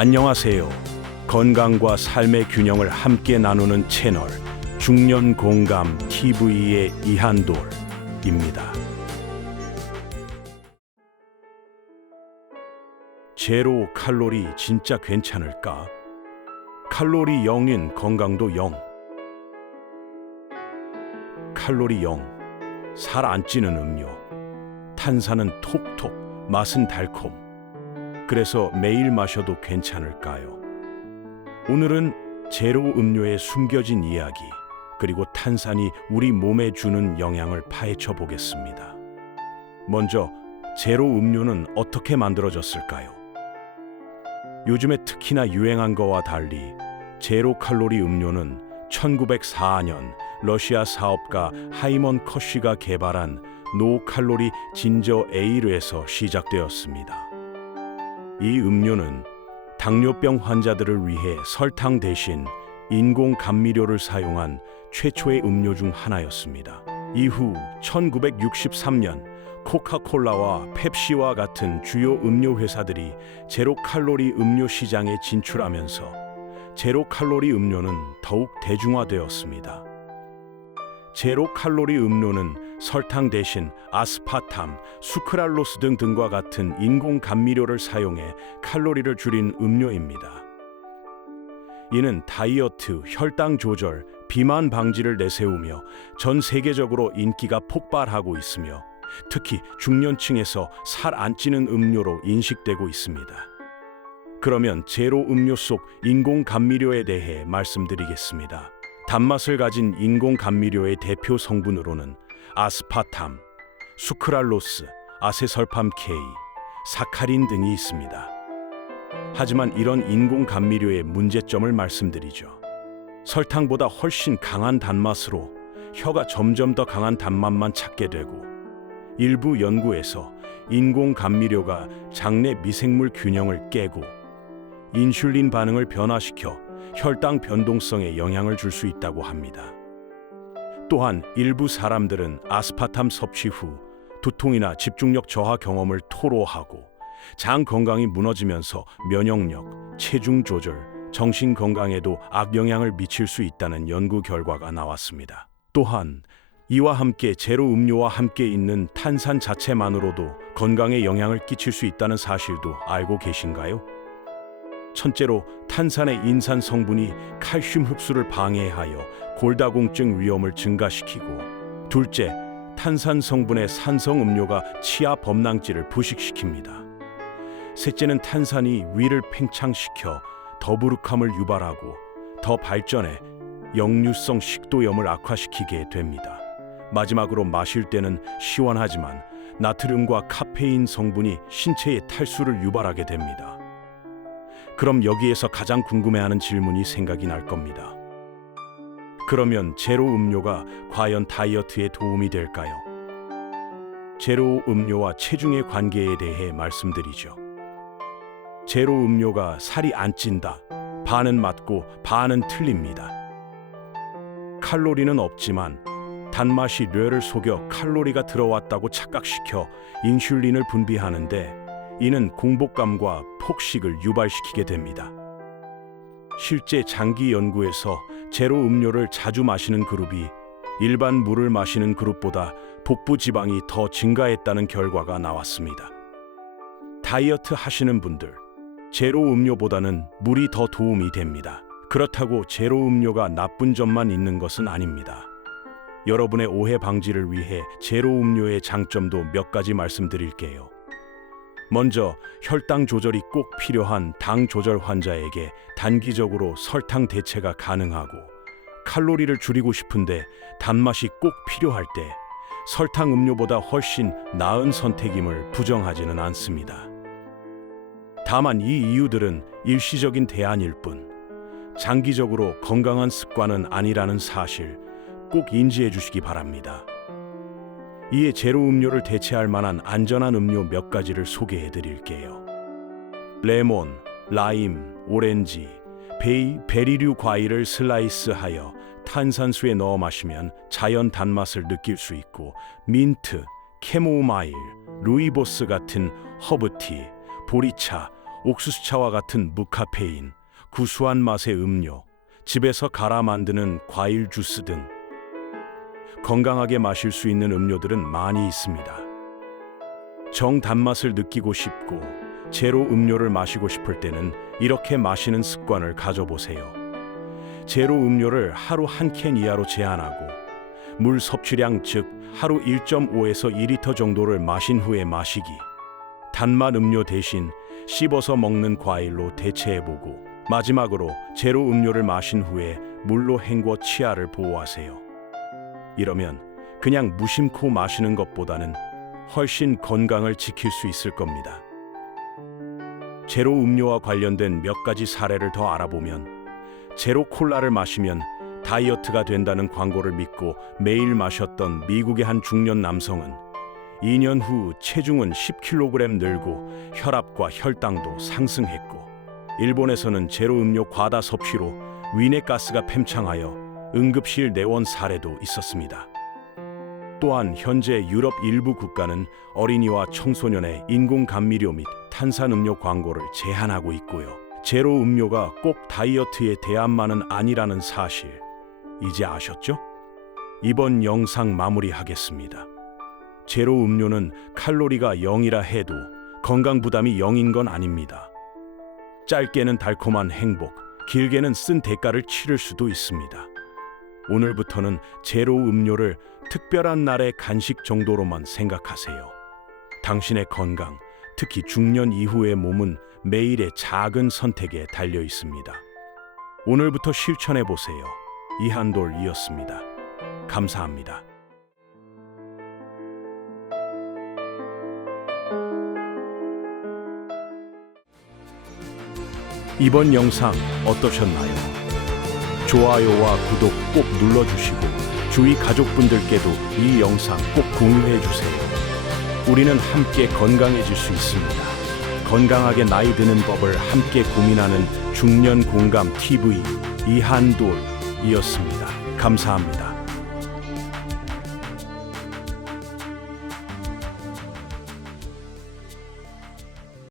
안녕하세요. 건강과 삶의 균형을 함께 나누는 채널 중년 공감 TV의 이한돌입니다. 제로 칼로리 진짜 괜찮을까? 칼로리 0인 건강도 0. 칼로리 0. 살 안 찌는 음료. 탄산은 톡톡, 맛은 달콤. 그래서 매일 마셔도 괜찮을까요? 오늘은 제로 음료의 숨겨진 이야기, 그리고 탄산이 우리 몸에 주는 영향을 파헤쳐 보겠습니다. 먼저 제로 음료는 어떻게 만들어졌을까요? 요즘에 특히나 유행한 거와 달리 제로 칼로리 음료는 1904년 러시아 사업가 하이먼 커쉬가 개발한 노칼로리 진저 에일에서 시작되었습니다. 이 음료는 당뇨병 환자들을 위해 설탕 대신 인공 감미료를 사용한 최초의 음료 중 하나였습니다. 이후 1963년 코카콜라와 펩시와 같은 주요 음료 회사들이 제로 칼로리 음료 시장에 진출하면서 제로 칼로리 음료는 더욱 대중화되었습니다. 제로 칼로리 음료는 설탕 대신 아스파탐, 수크랄로스 등과 같은 인공 감미료를 사용해 칼로리를 줄인 음료입니다. 이는 다이어트, 혈당 조절, 비만 방지를 내세우며 전 세계적으로 인기가 폭발하고 있으며 특히 중년층에서 살 안 찌는 음료로 인식되고 있습니다. 그러면 제로 음료 속 인공 감미료에 대해 말씀드리겠습니다. 단맛을 가진 인공 감미료의 대표 성분으로는 아스파탐, 수크랄로스, 아세설팜 K, 사카린 등이 있습니다. 하지만 이런 인공 감미료의 문제점을 말씀드리죠. 설탕보다 훨씬 강한 단맛으로 혀가 점점 더 강한 단맛만 찾게 되고, 일부 연구에서 인공 감미료가 장내 미생물 균형을 깨고 인슐린 반응을 변화시켜 혈당 변동성에 영향을 줄 수 있다고 합니다. 또한 일부 사람들은 아스파탐 섭취 후 두통이나 집중력 저하 경험을 토로하고 장 건강이 무너지면서 면역력, 체중 조절, 정신 건강에도 악영향을 미칠 수 있다는 연구 결과가 나왔습니다. 또한 이와 함께 제로 음료와 함께 있는 탄산 자체만으로도 건강에 영향을 끼칠 수 있다는 사실도 알고 계신가요? 첫째로 탄산의 인산 성분이 칼슘 흡수를 방해하여 골다공증 위험을 증가시키고, 둘째, 탄산 성분의 산성 음료가 치아 범랑질을 부식시킵니다. 셋째는 탄산이 위를 팽창시켜 더부룩함을 유발하고 더 발전해 역류성 식도염을 악화시키게 됩니다. 마지막으로 마실 때는 시원하지만 나트륨과 카페인 성분이 신체의 탈수를 유발하게 됩니다. 그럼 여기에서 가장 궁금해하는 질문이 생각이 날 겁니다. 그러면 제로 음료가 과연 다이어트에 도움이 될까요? 제로 음료와 체중의 관계에 대해 말씀드리죠. 제로 음료가 살이 안 찐다. 반은 맞고 반은 틀립니다. 칼로리는 없지만 단맛이 뇌를 속여 칼로리가 들어왔다고 착각시켜 인슐린을 분비하는데, 이는 공복감과 폭식을 유발시키게 됩니다. 실제 장기 연구에서 제로 음료를 자주 마시는 그룹이 일반 물을 마시는 그룹보다 복부 지방이 더 증가했다는 결과가 나왔습니다. 다이어트 하시는 분들, 제로 음료보다는 물이 더 도움이 됩니다. 그렇다고 제로 음료가 나쁜 점만 있는 것은 아닙니다. 여러분의 오해 방지를 위해 제로 음료의 장점도 몇 가지 말씀드릴게요. 먼저 혈당 조절이 꼭 필요한 당 조절 환자에게 단기적으로 설탕 대체가 가능하고, 칼로리를 줄이고 싶은데 단맛이 꼭 필요할 때 설탕 음료보다 훨씬 나은 선택임을 부정하지는 않습니다. 다만 이 이유들은 일시적인 대안일 뿐 장기적으로 건강한 습관은 아니라는 사실 꼭 인지해 주시기 바랍니다. 이에 제로 음료를 대체할 만한 안전한 음료 몇 가지를 소개해 드릴게요. 레몬, 라임, 오렌지, 베리류 과일을 슬라이스하여 탄산수에 넣어 마시면 자연 단맛을 느낄 수 있고, 민트, 캐모마일, 루이보스 같은 허브티, 보리차, 옥수수차와 같은 무카페인, 구수한 맛의 음료, 집에서 갈아 만드는 과일 주스 등 건강하게 마실 수 있는 음료들은 많이 있습니다. 정 단맛을 느끼고 싶고 제로 음료를 마시고 싶을 때는 이렇게 마시는 습관을 가져보세요. 제로 음료를 하루 한 캔 이하로 제한하고 물 섭취량 즉 하루 1.5에서 2리터 정도를 마신 후에 마시기. 단맛 음료 대신 씹어서 먹는 과일로 대체해보고 마지막으로 제로 음료를 마신 후에 물로 헹궈 치아를 보호하세요. 이러면 그냥 무심코 마시는 것보다는 훨씬 건강을 지킬 수 있을 겁니다. 제로 음료와 관련된 몇 가지 사례를 더 알아보면 제로 콜라를 마시면 다이어트가 된다는 광고를 믿고 매일 마셨던 미국의 한 중년 남성은 2년 후 체중은 10kg 늘고 혈압과 혈당도 상승했고 일본에서는 제로 음료 과다 섭취로 위내가스가 팽창하여 응급실 내원 사례도 있었습니다. 또한 현재 유럽 일부 국가는 어린이와 청소년의 인공 감미료 및 탄산음료 광고를 제한하고 있고요. 제로 음료가 꼭 다이어트의 대안만은 아니라는 사실 이제 아셨죠? 이번 영상 마무리하겠습니다. 제로 음료는 칼로리가 0이라 해도 건강 부담이 0인 건 아닙니다. 짧게는 달콤한 행복, 길게는 쓴 대가를 치를 수도 있습니다. 오늘부터는 제로 음료를 특별한 날의 간식 정도로만 생각하세요. 당신의 건강, 특히 중년 이후의 몸은 매일의 작은 선택에 달려 있습니다. 오늘부터 실천해 보세요. 이한돌이었습니다. 감사합니다. 이번 영상 어떠셨나요? 좋아요와 구독 꼭 눌러주시고 주위 가족분들께도 이 영상 꼭 공유해 주세요. 우리는 함께 건강해질 수 있습니다. 건강하게 나이 드는 법을 함께 고민하는 중년 공감 TV 이한돌이었습니다. 감사합니다.